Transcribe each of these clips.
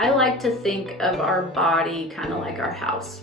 I like to think of our body kind of like our house,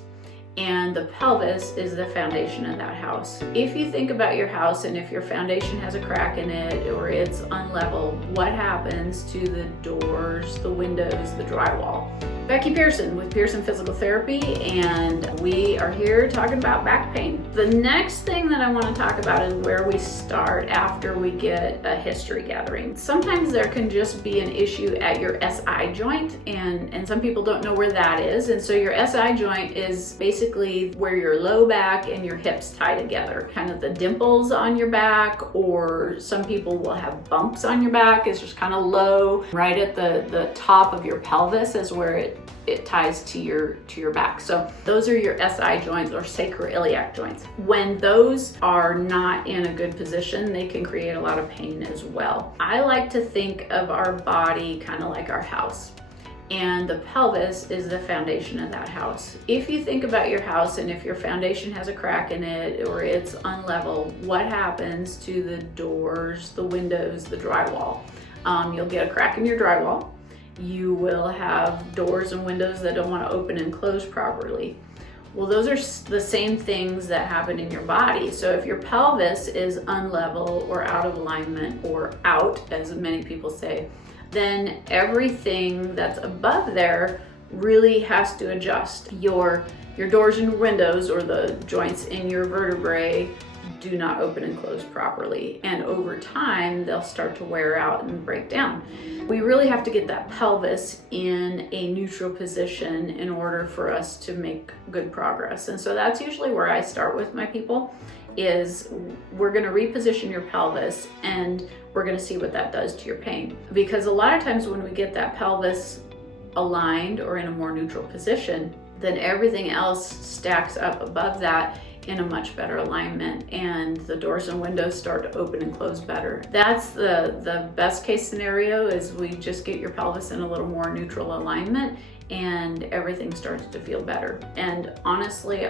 and the pelvis is the foundation of that house. If you think about your house and if your foundation has a crack in it or it's unlevel, what happens to the doors, the windows, the drywall? Becky Pearson with Pearson Physical Therapy, and we are here talking about back pain. The next thing that I want to talk about is where we start after we get a history gathering. Sometimes there can just be an issue at your SI joint, and some people don't know where that is. And so your SI joint is basically where your low back and your hips tie together, kind of the dimples on your back, or some people will have bumps on your back. It's just kind of low, right at the top of your pelvis is where it ties to your back. So those are your SI joints or sacroiliac joints. When those are not in a good position, they can create a lot of pain as well. I like to think of our body kind of like our house, and the pelvis is the foundation of that house. If you think about your house and if your foundation has a crack in it or it's unlevel, what happens to the doors, the windows, the drywall? You'll get a crack in your drywall. You will have doors and windows that don't want to open and close properly. Well, those are the same things that happen in your body. So if your pelvis is unlevel or out of alignment or out, as many people say, then everything that's above there really has to adjust. Your doors and windows, or the joints in your vertebrae, do not open and close properly, and over time they'll start to wear out and break down. We really have to get that pelvis in a neutral position in order for us to make good progress. And so that's usually where I start with my people, is we're going to reposition your pelvis and we're going to see what that does to your pain. Because a lot of times when we get that pelvis aligned or in a more neutral position, then everything else stacks up above that in a much better alignment, and the doors and windows start to open and close better. That's the best case scenario, is we just get your pelvis in a little more neutral alignment and everything starts to feel better. And honestly,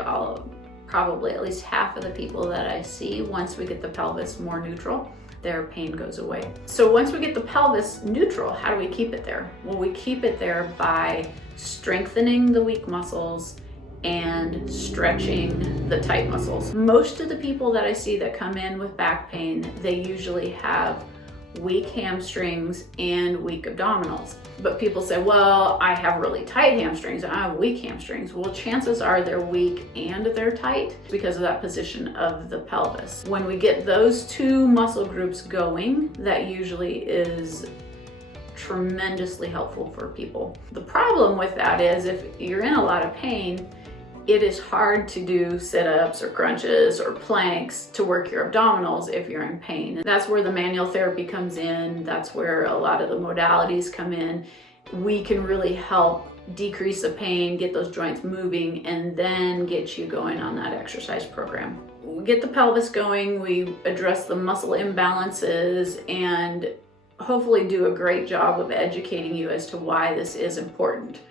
probably at least half of the people that I see, once we get the pelvis more neutral, their pain goes away. So once we get the pelvis neutral, how do we keep it there? Well, we keep it there by strengthening the weak muscles and stretching the tight muscles. Most of the people that I see that come in with back pain, they usually have weak hamstrings and weak abdominals. But people say, well, I have really tight hamstrings, I have weak hamstrings. Well, chances are they're weak and they're tight because of that position of the pelvis. When we get those two muscle groups going, that usually is tremendously helpful for people. The problem with that is, if you're in a lot of pain, it is hard to do sit-ups or crunches or planks to work your abdominals if you're in pain. That's where the manual therapy comes in. That's where a lot of the modalities come in. We can really help decrease the pain, get those joints moving, and then get you going on that exercise program. We get the pelvis going, we address the muscle imbalances, and hopefully do a great job of educating you as to why this is important.